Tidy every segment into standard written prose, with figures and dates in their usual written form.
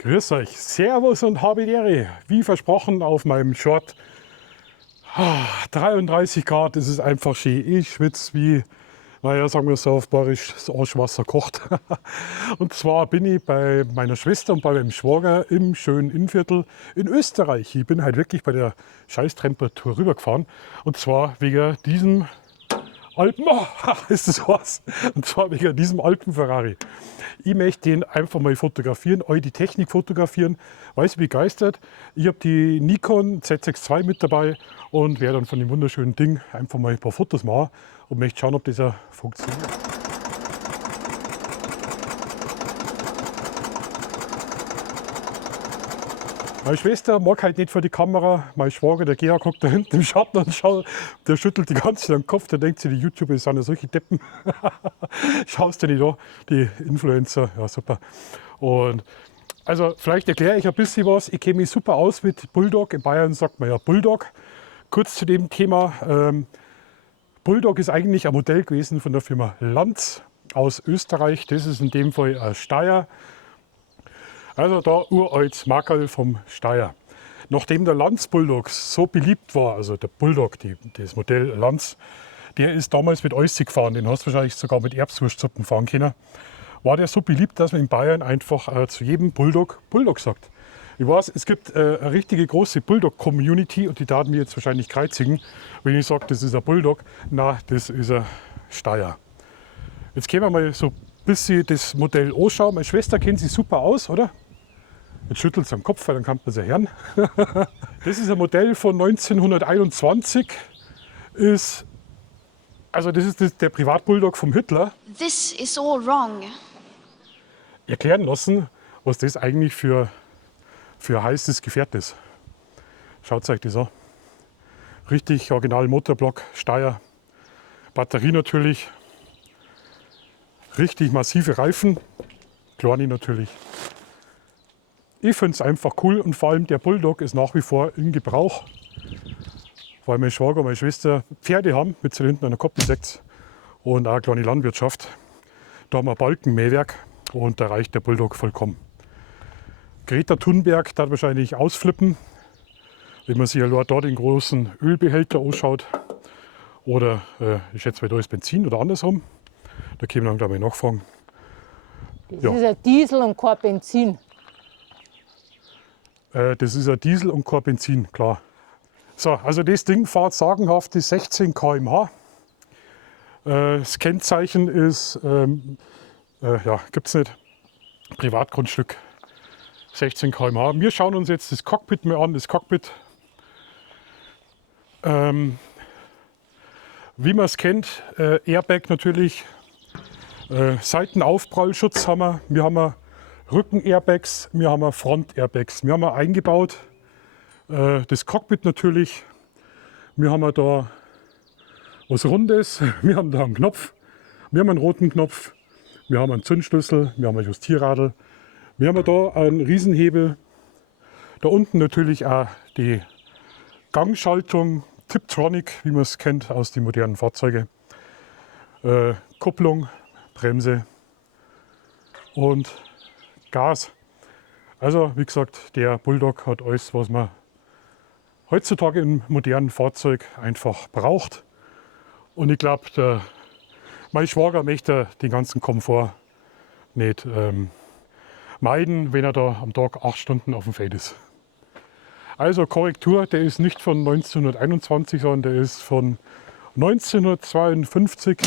Grüß euch, Servus und Habidere. Wie versprochen auf meinem Short. 33 Grad, es ist einfach schön. Ich schwitze wie, naja, sagen wir so auf Bayerisch, das Arschwasser kocht. Und zwar bin ich bei meiner Schwester und bei meinem Schwager im schönen Innviertel in Österreich. Ich bin halt wirklich bei der Scheißtemperatur rübergefahren. Und zwar wegen diesem Alpen, ist das was? Und zwar wegen diesem Alpen-Ferrari. Ich möchte den einfach mal fotografieren, euch die Technik fotografieren, weil ich begeistert. Ich habe die Nikon Z6 II mit dabei und werde dann von dem wunderschönen Ding einfach mal ein paar Fotos machen und möchte schauen, ob das auch funktioniert. Meine Schwester mag halt nicht vor die Kamera. Mein Schwager, der Georg, guckt da hinten im Schatten und schaut, der schüttelt die ganze Zeit den Kopf. Der denkt sich, die YouTuber sind ja solche Deppen. Schaust du nicht an, die Influencer. Ja, super. Und also vielleicht erkläre ich ein bisschen was. Ich kenne mich super aus mit Bulldog. In Bayern sagt man ja Bulldog. Kurz zu dem Thema. Bulldog ist eigentlich ein Modell gewesen von der Firma Lanz aus Österreich. Das ist in dem Fall ein Steyr. Also da uralt Markerl vom Steyr. Nachdem der Lanz Bulldog so beliebt war, also der Bulldog, das Modell Lanz, der ist damals mit Eussi gefahren, den hast du wahrscheinlich sogar mit Erbswurstsuppen fahren können, war der so beliebt, dass man in Bayern einfach zu jedem Bulldog Bulldog sagt. Ich weiß, es gibt eine richtige große Bulldog-Community und die taten mir jetzt wahrscheinlich kreuzigen, wenn ich sage, das ist ein Bulldog. Nein, das ist ein Steyr. Jetzt können wir mal so ein bisschen das Modell anschauen. Meine Schwester kennt sich super aus, oder? Jetzt schüttelt es am Kopf, weil dann kann man es ja hören. Das ist ein Modell von 1921. Das ist der Privatbulldog vom Hitler. This is all wrong. Erklären lassen, was das eigentlich für ein heißes Gefährt ist. Schaut euch das an. Richtig original Motorblock, Steyr, Batterie natürlich, richtig massive Reifen, kleine natürlich. Ich finde es einfach cool und vor allem der Bulldog ist nach wie vor in Gebrauch, weil mein Schwager und meine Schwester Pferde haben mit so hinten einer Koppel-6 und auch eine kleine Landwirtschaft. Da haben wir ein Balkenmähwerk und da reicht der Bulldog vollkommen. Greta Thunberg darf wahrscheinlich ausflippen, wenn man sich allein da den großen Ölbehälter anschaut. Oder ich schätze mal, da ist Benzin oder andersrum. Da können wir dann gleich mal nachfragen. Das Ja. ist ein Diesel und kein Benzin. Das ist ein Diesel und kein Benzin, klar. So, also das Ding fährt sagenhafte 16 km/h. Das Kennzeichen ist, gibt es nicht, Privatgrundstück, 16 km/h. Wir schauen uns jetzt das Cockpit mal an. Das Cockpit, wie man es kennt, Airbag natürlich, Seitenaufprallschutz haben wir. Wir haben Rücken-Airbags, wir haben Front-Airbags. Wir haben eingebaut das Cockpit natürlich. Wir haben da was Rundes, wir haben da einen Knopf, wir haben einen roten Knopf, wir haben einen Zündschlüssel, wir haben ein Justierradl, wir haben da einen Riesenhebel. Da unten natürlich auch die Gangschaltung, Tiptronic, wie man es kennt aus den modernen Fahrzeugen. Kupplung, Bremse und Gas. Also wie gesagt, der Bulldog hat alles, was man heutzutage im modernen Fahrzeug einfach braucht. Und ich glaube, mein Schwager möchte den ganzen Komfort nicht meiden, wenn er da am Tag 8 Stunden auf dem Feld ist. Also Korrektur, der ist nicht von 1921, sondern der ist von 1952.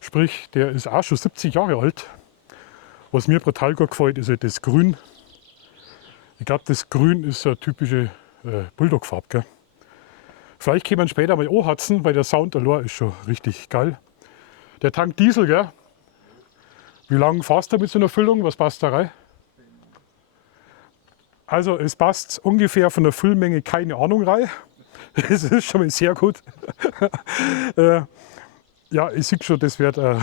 Sprich, der ist auch schon 70 Jahre alt. Was mir brutal gut gefällt, ist halt das Grün. Ich glaube, das Grün ist eine typische Bulldog-Farbe. Gell? Vielleicht können wir ihn später mal anhatzen, weil der Sound allein ist schon richtig geil. Der Tank Diesel, gell? Wie lange fährst du mit so einer Füllung? Was passt da rein? Also es passt ungefähr von der Füllmenge keine Ahnung rein. Das ist schon mal sehr gut. Ja, ich sehe schon, das wird ein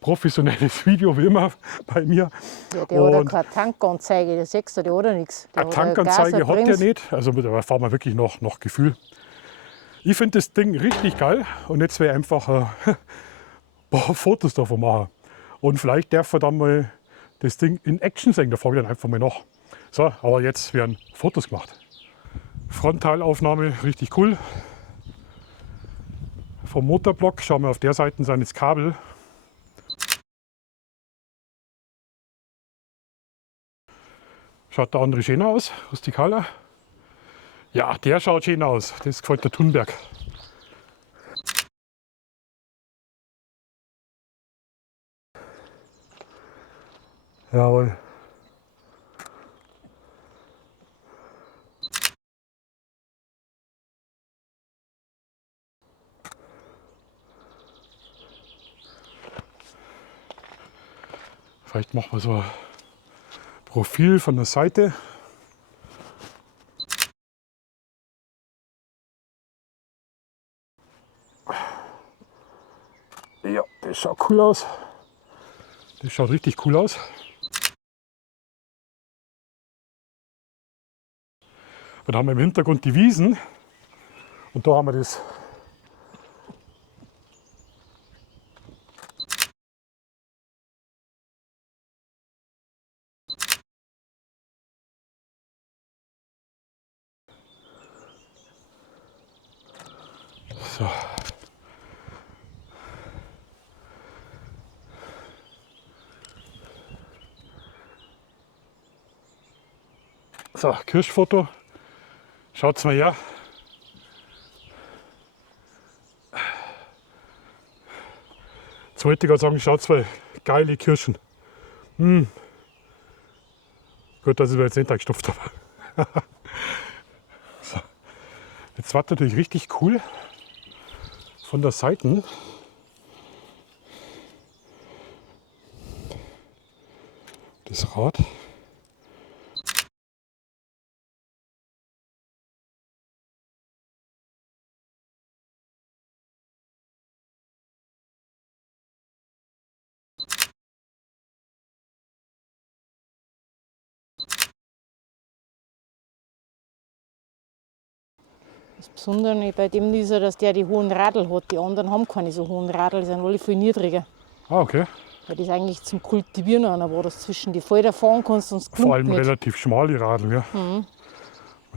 professionelles Video wie immer bei mir. Ja, der hat ja keine Tankanzeige, der siehst du, der hat ja nichts. Eine Tankanzeige hat der nicht, also da fahren wir wirklich nach Gefühl. Ich finde das Ding richtig geil und jetzt werde ich einfach ein paar Fotos davon machen. Und vielleicht darf er dann mal das Ding in Action sehen. Da fahre ich dann einfach mal nach. So, aber jetzt werden Fotos gemacht. Frontalaufnahme, richtig cool. Vom Motorblock schauen wir auf der Seite sind jetzt Kabel. Schaut der andere schöner aus, rustikaler. Ja, der schaut schön aus. Das gefällt der Thunberg. Jawohl. Vielleicht machen wir so ein Profil von der Seite. Ja, das schaut cool aus. Das schaut richtig cool aus. Und da haben wir im Hintergrund die Wiesen und da haben wir das. So. So, Kirschfoto. Schaut's mal her. Jetzt wollte ich gerade sagen, schaut mal, geile Kirschen. Gut, dass ich mir jetzt nicht eingestopft habe. So. Jetzt war natürlich richtig cool von der Seite. Das Rad. Das Besondere bei dem ist ja, dass der die hohen Radl hat. Die anderen haben keine so hohen Radl, die sind alle viel niedriger. Ah, okay. Weil das eigentlich zum Kultivieren einer war, dass du zwischen die Felder fahren kannst und es Vor allem nicht. relativ schmale Radl. Ja. Mal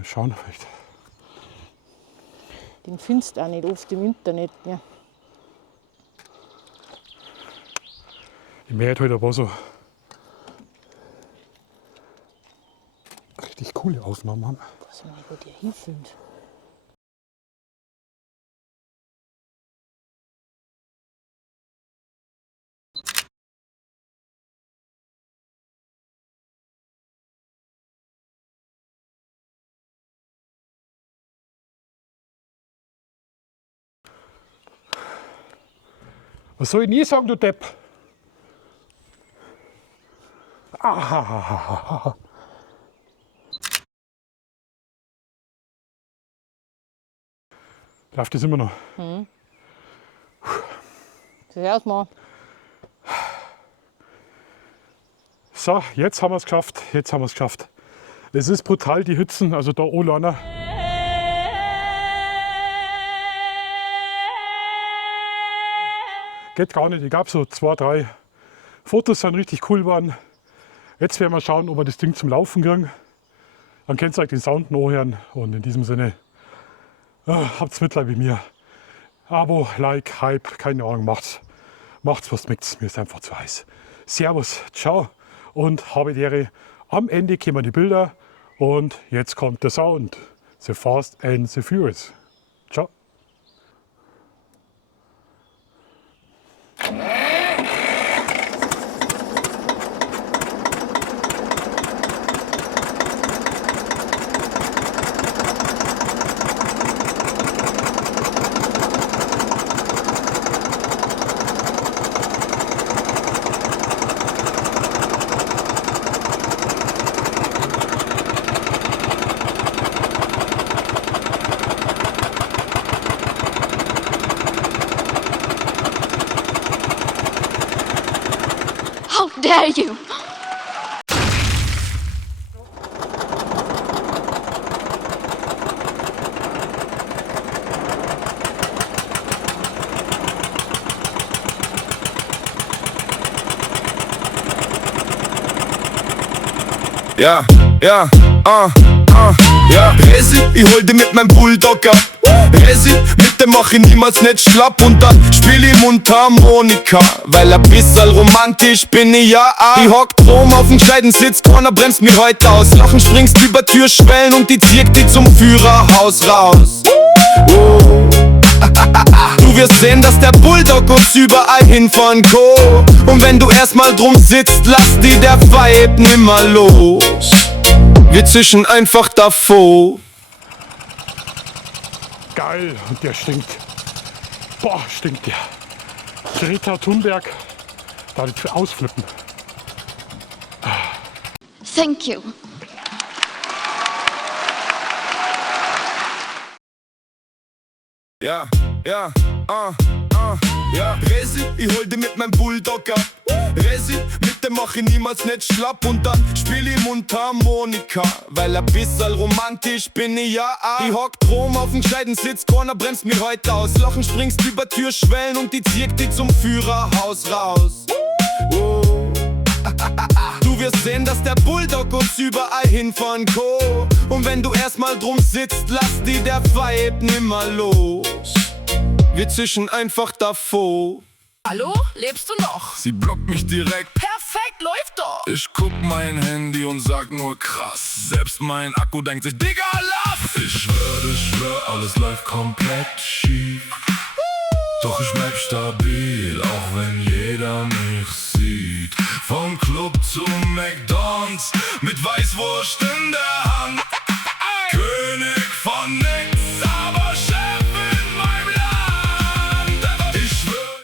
schauen vielleicht. Den findest du auch nicht oft im Internet mehr. Die Mehrheit halt aber so richtig coole Aufnahmen haben. Was man wo der hinfilmt. Was soll ich nie sagen, du Depp? Ah. Läuft das immer noch? Sieht aus, Mann. So, jetzt haben wir es geschafft. Jetzt haben wir es geschafft. Es ist brutal, die Hützen, also da Olaner. Geht gar nicht. Ich glaube so 2, 3 Fotos sind richtig cool geworden. Jetzt werden wir schauen, ob wir das Ding zum Laufen kriegen. Dann könnt ihr euch den Sound noch hören. Und in diesem Sinne, habt's Mitleid mit mir. Abo, Like, Hype, keine Ahnung, macht's. Macht's, was möcht's. Mir ist einfach zu heiß. Servus, ciao und habe die Ehre. Am Ende kommen die Bilder und jetzt kommt der Sound. The Fast and the Furious. Ciao. How dare you! Ja, ja, ja. Resi, ich hol dich mit meinem Bulldog ab. Resi, mit dem mach ich niemals nicht schlapp. Und dann spiel ich Mundharmonika, weil ein bisschen romantisch bin ich ja auch. Ich hock drum auf dem gescheiten Sitz, keiner bremst mich heute aus. Lachen springst über Türschwellen und ich zieh dich zum Führerhaus raus. Du wirst sehen, dass der Bulldog uns überall hinfahren kann. Und wenn du erstmal drum sitzt, lass die der Vibe nimmer los. Wir zischen einfach davor. Geil, und der stinkt. Boah, stinkt der. Greta Thunberg, da die ausflippen. Thank you. Ja, ja, ja. Resi, ich hol dich mit meinem Bulldog ab. Resi, mit dem mach ich niemals nicht schlapp. Und dann spiel ich Mundharmonika, weil ein bisschen romantisch bin ich ja auch. Ich hock drum auf dem gescheiten Sitz, keiner bremst mich heute aus. Lachen springst über Türschwellen und ich zieh dich zum Führerhaus raus. Du wirst sehen, dass der Bulldog uns überall hinfahren kann. Und wenn du erstmal drum sitzt, lass die der Vibe nimmer los. Wir zischen einfach davor. Hallo, lebst du noch? Sie blockt mich direkt. Perfekt, läuft doch. Ich guck mein Handy und sag nur krass. Selbst mein Akku denkt sich, Digga, lass. Ich schwör, alles läuft komplett schief. Doch ich bleib stabil, auch wenn jeder mich sieht. Vom Club zum McDonald's.